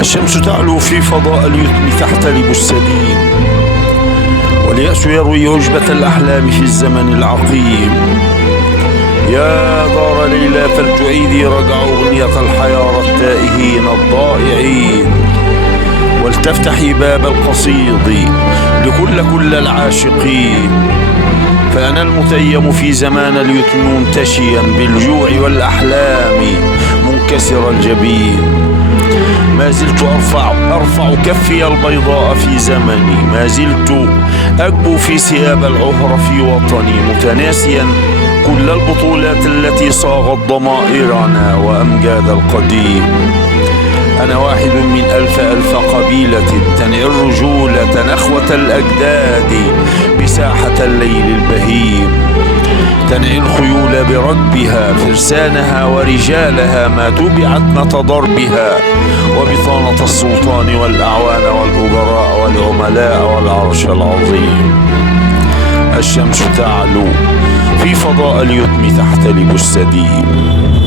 الشمس تعلو في فضاء اليتم تحتلب السديم، واليأس يروي عجبة الأحلام في الزمن العقيم. يا دار ليلى فلتعيدي رجع أغنية الحيارى التائهين الضائعين، ولتفتحي باب القصيد لكل العاشقين. فأنا المتيم في زمان اليتم منتشيا بالجوع والأحلام منكسر الجبين. ما زلت أرفع كفي البيضاء في زمني، ما زلت أكبو في ثياب العهر في وطني، متناسيا كل البطولات التي صاغت ضمائرنا وأمجاد القديم. أنا واحد من ألف قبيلة تنعي الرجولة نخوة الأجداد بساحة الليل البهيم، تنعي الخيول بركبها فرسانها ورجالها ما تبعت ضربها، وبطانة السلطان والأعوان والأجراء والعملاء والعرش العظيم. الشمس تعلو في فضاء اليتم تحتلب السديم.